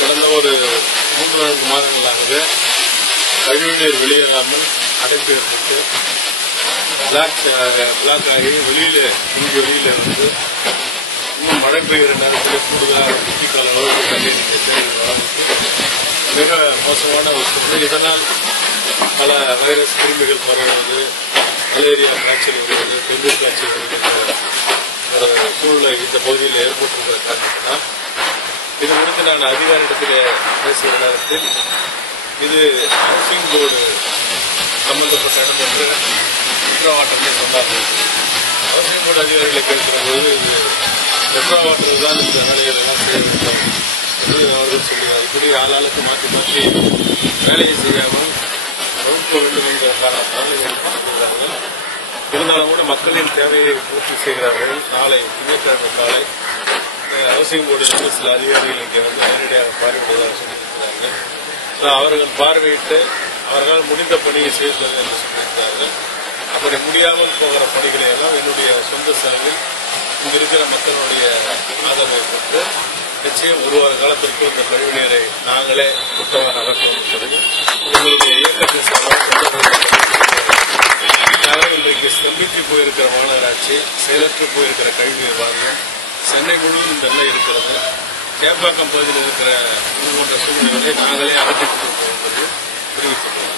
கடந்த ஒரு 3-4 மாதங்களாகவே கழிவுநீர் வெளியேறாமல் அடைப்பு ஏற்பட்டு பிளாக் ஆகி வெளியில வந்து இன்னும் மழை பெய்கிற நேரத்தில் கூடுதலாக குட்டிக்கால அளவுக்கு தண்ணீர் தேங்குகிற அளவுக்கு மிக மோசமான ஒரு சூழ்நிலை. இதனால் பல வைரஸ் கிருமிகள் பரவுவது, மலேரியா காய்ச்சல் வருவது, டெங்கு காய்ச்சல் வருகின்ற சூழ்நிலை இந்த பகுதியில் ஏற்பட்டிருக்கிற காரணத்தினால் இது குறித்து நான் அதிகாரியிடத்தில் பேசுகிற நேரத்தில் இது ஹவுசிங் போர்டு சம்பந்தப்பட்ட இடம் என்று குற்றவாட்டமே சொன்னார்கள். ஹவுசிங் போர்டு அதிகாரிகளை கேட்கிற போது இது குற்றவாட்டர்கள் தான் இந்த வேலைகள் எல்லாம் செய்ய வேண்டும் என்று அவர்கள் சொல்லுவார். இப்படி ஆளாளுக்கு மாற்றி வேலையை செய்யாமல் வகுக்க வேண்டும் என்ற காரணத்தால் இருந்தாலும் கூட மக்களின் தேவையை பூர்த்தி செய்கிறார்கள். நாளை திங்கட்கிழமை காலை ஹவுசிங் போர்டிலிருந்து சில அதிகாரிகள் இங்கே வந்து நேரடியாக பார்வையிடுவதாக சொல்லியிருக்கிறார்கள். அவர்கள் பார்வையிட்டு அவர்களால் முடிந்த பணியை செய்வது என்று சொல்லியிருக்கிறார்கள். அப்படி முடியாமல் போகிற பணிகளை எல்லாம் என்னுடைய சொந்த செலவில் இங்கு இருக்கிற மக்களுடைய ஆதரவை கொண்டு நிச்சயம் ஒரு வார காலத்திற்கு இந்த கழிவுநீரை நாங்களே சுத்தமாக அகற்றுவோம் என்பது எங்களுடைய இயக்கத்தின் சார்பாக இன்றைக்கு ஸ்தம்பித்து போயிருக்கிற மாநகராட்சி, செயலற்று போயிருக்கிற கழிவுநீர் வாரியம் சென்னை முழுவதும் இந்த நிலை இருக்கிறது. கேப்பாக்கம் பகுதியில் இருக்கிற இது போன்ற சூழ்நிலைகளை நாங்களே அகற்றிக் கொண்டிருப்போம் என்பது தெரிவித்துள்ளோம்.